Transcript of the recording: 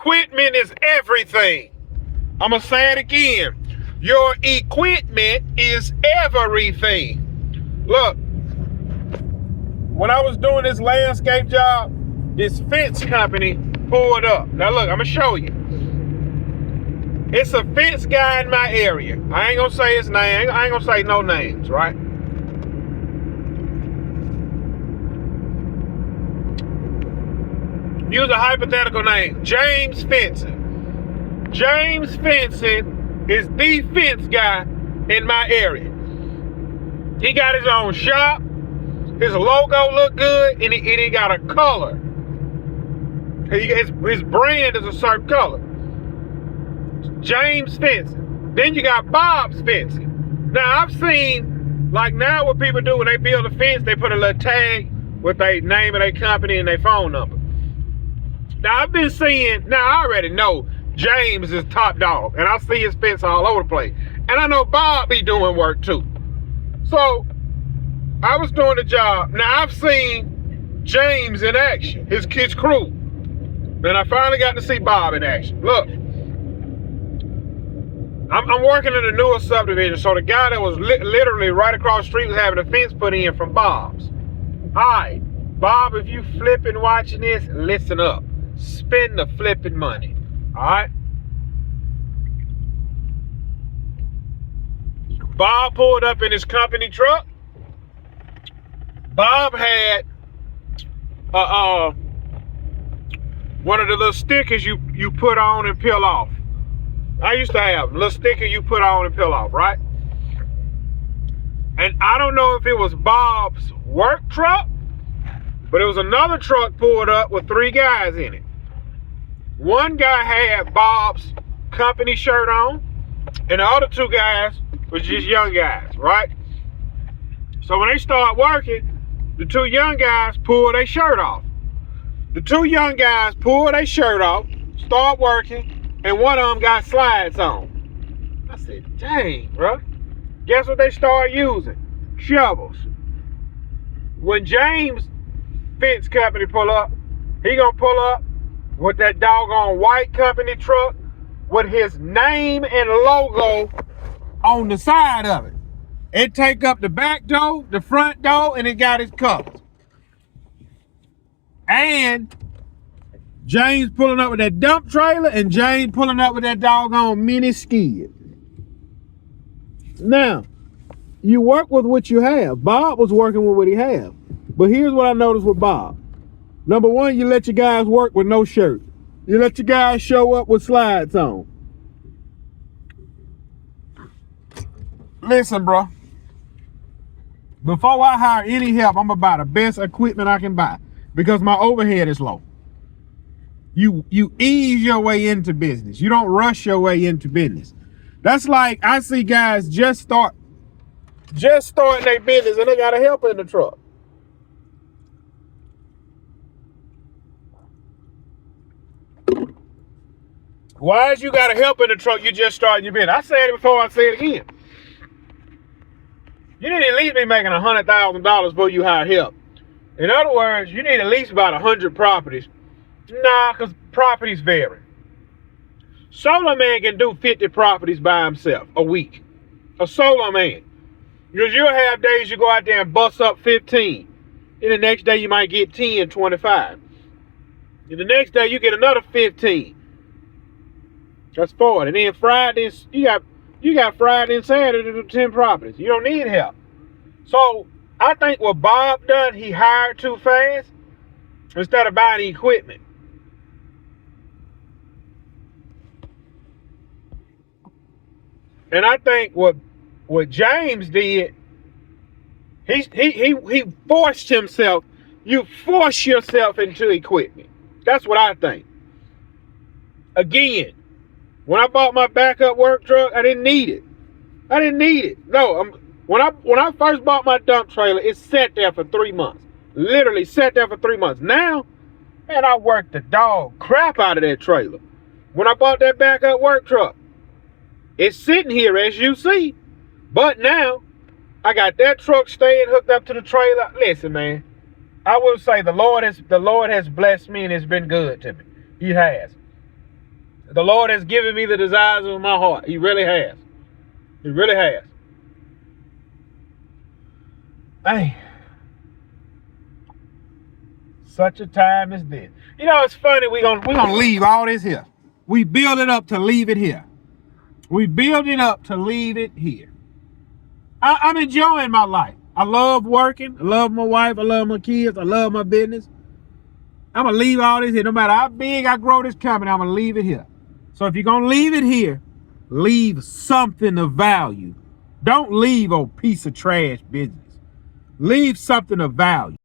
equipment is everything. I'm going to say it again. Your equipment is everything. Look, when I was doing this landscape job, this fence company pulled up. Now look, I'm going to show you. It's a fence guy in my area. I ain't going to say his name. I ain't going to say no names, right? Use a hypothetical name. James Fencing. James Fencing is the fence guy in my area. He got his own shop. His logo look good, and he got a color. His brand is a certain color. James Fencing. Then you got Bob's Fencing. Now I've seen, like now what people do when they build a fence, they put a little tag with their name of their company and their phone number. Now I've been seeing, now I already know James is top dog, and I see his fence all over the place. And I know Bob be doing work too. So I was doing the job. Now I've seen James in action, his crew. And I finally got to see Bob in action. Look, I'm working in a newer subdivision, so the guy that was literally right across the street was having a fence put in from Bob's. All right, Bob, if you flipping watching this, listen up. Spend the flipping money, all right? Bob pulled up in his company truck. Bob had one of the little stickers you put on and peel off. I used to have a little sticker you put on and peel off, right? And I don't know if it was Bob's work truck, but it was another truck pulled up with 3 guys in it. One guy had Bob's company shirt on, and the other 2 guys was just young guys, right? So when they start working, the 2 young guys pull their shirt off. The 2 young guys pull their shirt off, start working, and one of them got slides on. I said, dang, bro. Guess what they start using? Shovels. When James Fence Company pull up, he gonna pull up with that doggone white company truck with his name and logo on the side of it. It take up the back door, the front door, and it got his colors. And James pulling up with that dump trailer, and James pulling up with that doggone mini skid. Now, you work with what you have. Bob was working with what he had. But here's what I noticed with Bob. Number one, you let your guys work with no shirt. You let your guys show up with slides on. Listen, bro. Before I hire any help, I'm gonna buy the best equipment I can buy because my overhead is low. You ease your way into business. You don't rush your way into business. That's like I see guys just starting their business and they got a helper in the truck. Why is you got a helper in the truck? You just starting your business. I said it before, I say it again. You need to at least be making $100,000 before you hire help. In other words, you need at least about 100 properties. Nah, because properties vary. Solo man can do 50 properties by himself a week. A solo man. Because you'll have days you go out there and bust up 15. Then the next day you might get 10, 25. And the next day you get another 15. That's 40. And then Friday, you got Friday and Saturday to do 10 properties. You don't need help. So I think what Bob done, he hired too fast instead of buying the equipment. And I think what James did, he forced himself. You force yourself into equipment. That's what I think. Again, when I bought my backup work truck, I didn't need it. No, when I first bought my dump trailer, it sat there for 3 months. Literally sat there for 3 months. Now, man, I worked the dog crap out of that trailer. When I bought that backup work truck, it's sitting here as you see. But now, I got that truck staying hooked up to the trailer. Listen, man, I will say the Lord has blessed me and it's been good to me. He has. The Lord has given me the desires of my heart. He really has. He really has. Man, such a time as this. You know, it's funny. We're gonna leave all this here. We build it up to leave it here. We build it up to leave it here. I'm enjoying my life. I love working. I love my wife. I love my kids. I love my business. I'm going to leave all this here. No matter how big I grow this company, I'm going to leave it here. So if you're going to leave it here, leave something of value. Don't leave a piece of trash business. Leave something of value.